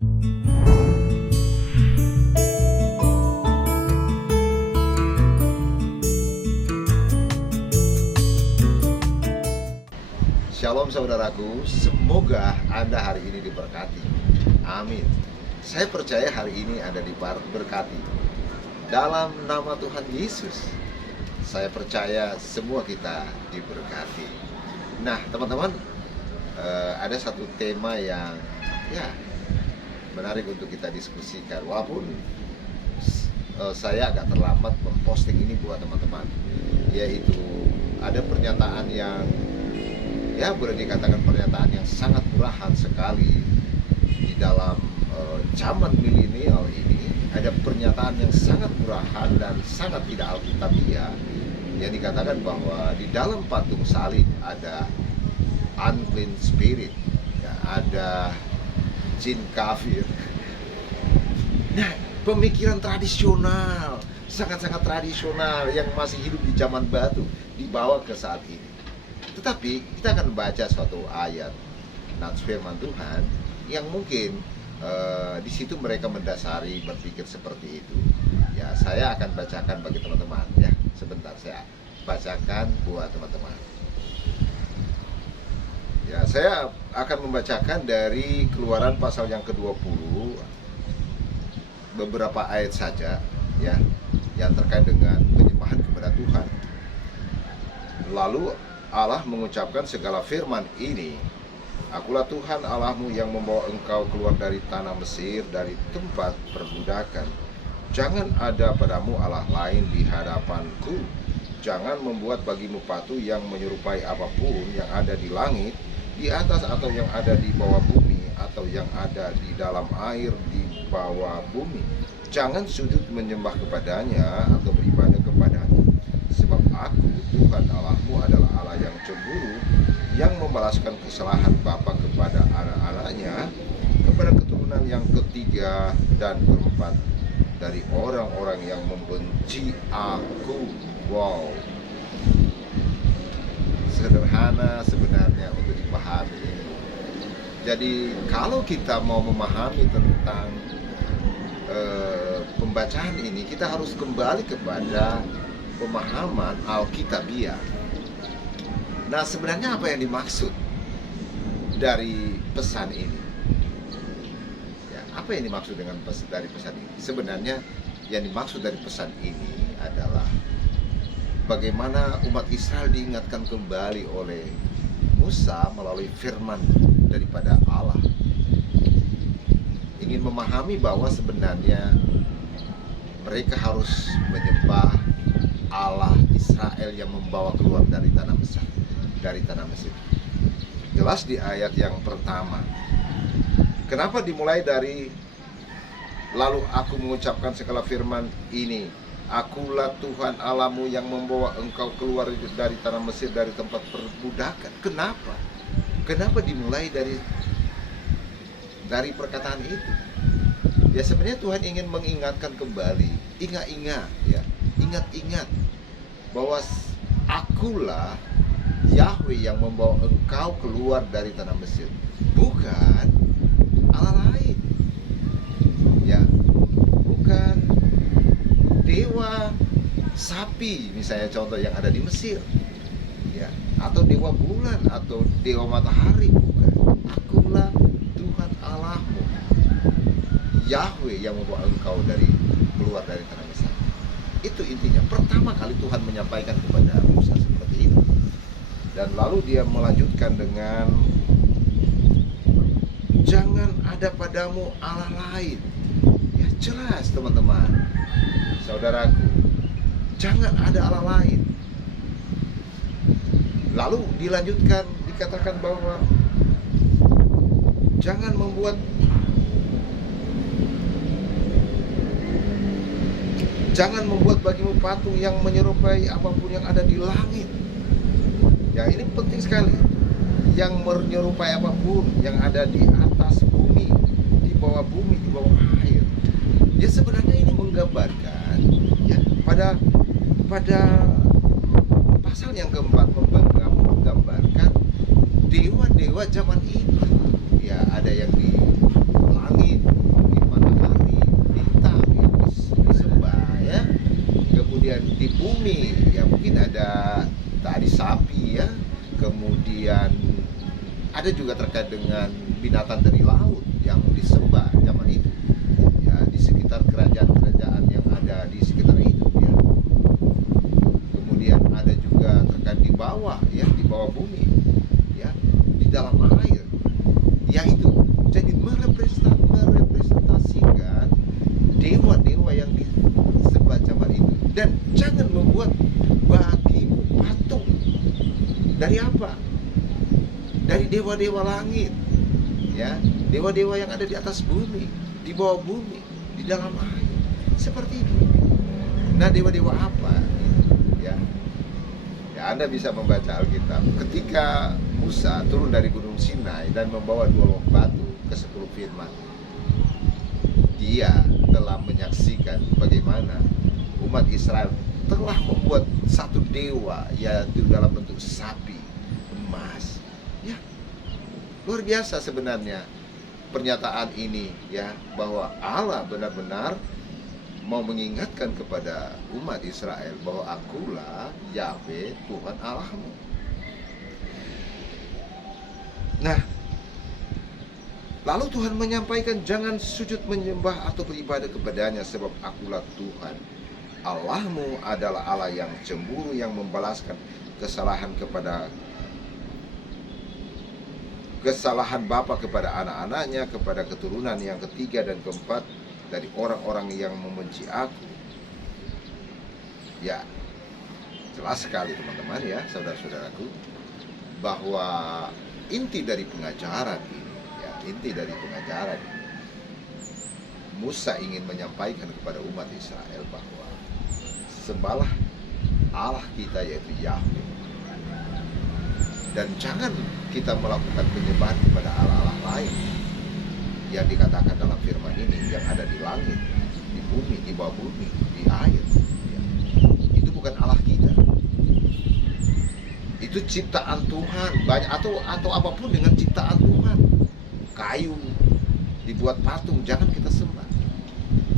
Shalom saudaraku, semoga Anda hari ini diberkati. Amin. Saya percaya hari ini Anda diberkati. Dalam nama Tuhan Yesus, saya percaya semua kita diberkati. Nah teman-teman, ada satu tema yang menarik untuk kita diskusikan. Walaupun saya agak terlambat memposting ini buat teman-teman, yaitu ada pernyataan yang boleh dikatakan pernyataan yang sangat murahan sekali di dalam zaman milenial ini. Ada pernyataan yang sangat murahan dan sangat tidak alkitabiah yang dikatakan bahwa di dalam patung salib ada unclean spirit, ada jin kafir. Nah, pemikiran tradisional, sangat-sangat tradisional yang masih hidup di zaman batu dibawa ke saat ini. Tetapi kita akan membaca suatu ayat nats firman Tuhan yang mungkin di situ mereka mendasari berpikir seperti itu. Ya, saya akan bacakan bagi teman-teman ya. Sebentar saya bacakan buat teman-teman. Ya, saya akan membacakan dari Keluaran pasal yang ke-20, beberapa ayat saja ya, yang terkait dengan penyembahan kepada Tuhan. Lalu Allah mengucapkan segala firman ini, Akulah Tuhan Allahmu yang membawa engkau keluar dari tanah Mesir, dari tempat perbudakan. Jangan ada padamu Allah lain di hadapanku. Jangan membuat bagimu patung yang menyerupai apapun yang ada di langit, di atas atau yang ada di bawah bumi, atau yang ada di dalam air di bawah bumi. Jangan sujud menyembah kepadanya atau beribadah kepadanya. Sebab aku, Tuhan Allahmu adalah Allah yang cemburu, yang membalaskan kesalahan bapa kepada anak-anaknya, kepada keturunan yang ketiga dan keempat dari orang-orang yang membenci aku. Wow, sederhana sebenarnya untuk dipahami. Jadi kalau kita mau memahami tentang pembacaan ini, kita harus kembali kepada pemahaman Alkitabiah. Nah, sebenarnya apa yang dimaksud dari pesan ini? Ya, apa yang dimaksud dengan dari pesan ini? Sebenarnya yang dimaksud dari pesan ini adalah bagaimana umat Israel diingatkan kembali oleh Musa melalui firman daripada Allah. Ingin memahami bahwa sebenarnya mereka harus menyembah Allah Israel yang membawa keluar dari tanah Mesir. Jelas di ayat yang pertama. Kenapa dimulai dari lalu aku mengucapkan segala firman ini, Akulah Tuhan Allahmu yang membawa engkau keluar dari tanah Mesir, dari tempat perbudakan. Kenapa? Kenapa dimulai dari perkataan itu? Ya, sebenarnya Tuhan ingin mengingatkan kembali, ingat bahwa Akulah Yahweh yang membawa engkau keluar dari tanah Mesir, bukan Allah lain. Ya, bukan dewa sapi misalnya, contoh yang ada di Mesir, ya, atau dewa bulan atau dewa matahari, bukan. Akulah Tuhan Allahmu, Yahweh yang membawa engkau keluar dari tanah Mesir. Itu intinya. Pertama kali Tuhan menyampaikan kepada Musa seperti itu. Dan lalu dia melanjutkan dengan jangan ada padamu Allah lain. Ya, jelas teman-teman, saudaraku, jangan ada Allah lain. Lalu dilanjutkan, dikatakan bahwa jangan membuat bagimu patung yang menyerupai apapun yang ada di langit. Ya, ini penting sekali. Yang menyerupai apapun yang ada di atas bumi, di bawah bumi, di bawah air. Ya, sebenarnya ini menggambarkan ya pada pasal yang keempat, menggambarkan dewa-dewa zaman itu. Ya, ada yang di langit, ada juga terkait dengan binatang dari laut yang disembah zaman itu, ya, di sekitar kerajaan-kerajaan yang ada di sekitar itu, ya. Kemudian ada juga terkait di bawah, ya, di bawah bumi, ya, di dalam air, yaitu jadi merepresentasikan dewa-dewa yang disembah zaman itu. Dan jangan membuat bagimu patung. Dari apa? Dari dewa-dewa langit, ya, dewa-dewa yang ada di atas bumi, di bawah bumi, di dalam air, seperti itu. Nah, dewa-dewa apa? Ya, ya, Anda bisa membaca Alkitab. Ketika Musa turun dari Gunung Sinai dan membawa 2 log batu ke 10 firman, dia telah menyaksikan bagaimana umat Israel telah membuat satu dewa, yaitu dalam bentuk sapi emas. Ya, luar biasa sebenarnya pernyataan ini, ya, bahwa Allah benar-benar mau mengingatkan kepada umat Israel bahwa akulah Yahweh Tuhan Allahmu. Nah, lalu Tuhan menyampaikan, jangan sujud menyembah atau beribadah kepadanya, sebab akulah Tuhan Allahmu adalah Allah yang cemburu, yang membalaskan kesalahan bapa kepada anak-anaknya, kepada keturunan yang ketiga dan keempat dari orang-orang yang membenci aku. Ya, jelas sekali teman-teman, ya, saudara-saudaraku, bahwa inti dari pengajaran ini, ya, inti dari pengajaran ini, Musa ingin menyampaikan kepada umat Israel bahwa sembahlah Allah kita, yaitu Yahweh, dan jangan kita melakukan penyembahan kepada Allah-Allah lain yang dikatakan dalam firman ini, yang ada di langit, di bumi, di bawah bumi, di air, ya. Itu bukan Allah kita. Itu ciptaan Tuhan, banyak atau apapun dengan ciptaan Tuhan. Kayu dibuat patung, jangan kita sembah,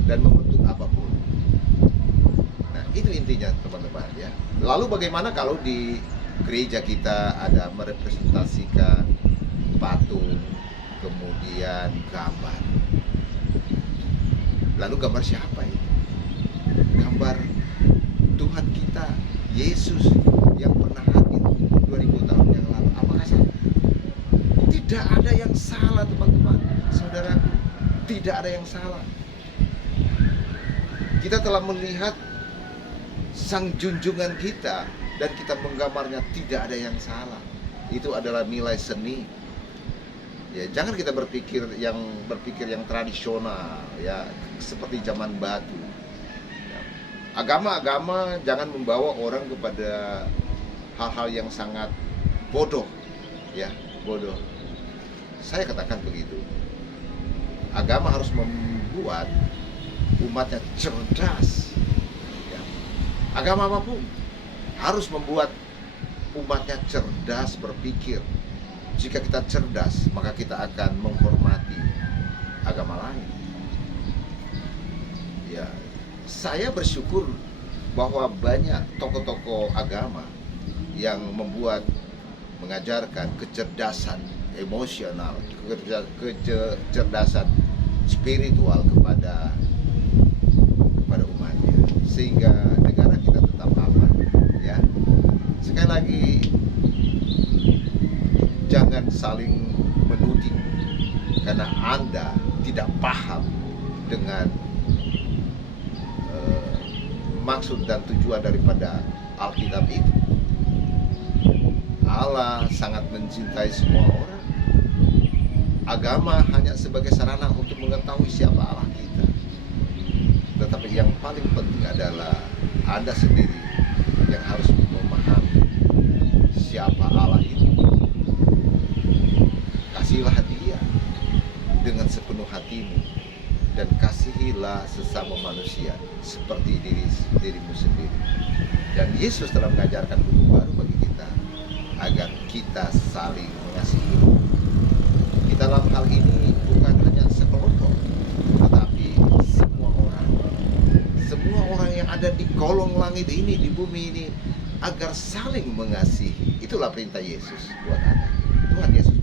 dan membentuk apapun. Nah, itu intinya teman-teman, ya. Lalu bagaimana kalau di gereja kita ada merepresentasikan patung, kemudian gambar? Lalu gambar siapa itu? Gambar Tuhan kita, Yesus, yang pernah hadir 2000 tahun yang lalu. Apakah salah? Tidak ada yang salah, teman-teman, saudaraku. Tidak ada yang salah. Kita telah melihat sang junjungan kita dan kita menggambarnya, tidak ada yang salah. Itu adalah nilai seni. Ya, jangan kita berpikir yang tradisional, ya, seperti zaman batu. Ya. Agama-agama jangan membawa orang kepada hal-hal yang sangat bodoh, ya, bodoh. Saya katakan begitu. Agama harus membuat umatnya cerdas. Ya. Agama apapun harus membuat umatnya cerdas berpikir. Jika kita cerdas, maka kita akan menghormati agama lain. Ya, saya bersyukur bahwa banyak tokoh-tokoh agama yang mengajarkan kecerdasan emosional, kecerdasan spiritual kepada umatnya, sehingga negara kita tetap aman, ya. Sekali lagi, jangan saling menuding karena Anda tidak paham dengan maksud dan tujuan daripada Alkitab itu. Allah sangat mencintai semua orang. Agama hanya sebagai sarana untuk mengetahui siapa Allah kita. Tetapi yang paling penting adalah Anda sendiri yang harus memahami siapa Allah itu. Kasihilah Dia dengan sepenuh hatimu, dan kasihilah sesama manusia seperti dirimu sendiri. Dan Yesus telah mengajarkan buku baru bagi kita agar kita saling mengasihi. Kita dalam hal ini bukan hanya sekelompok, tetapi semua orang yang ada di kolong langit ini, di bumi ini, agar saling mengasihi. Itulah perintah Yesus buat Anda. Tuhan Yesus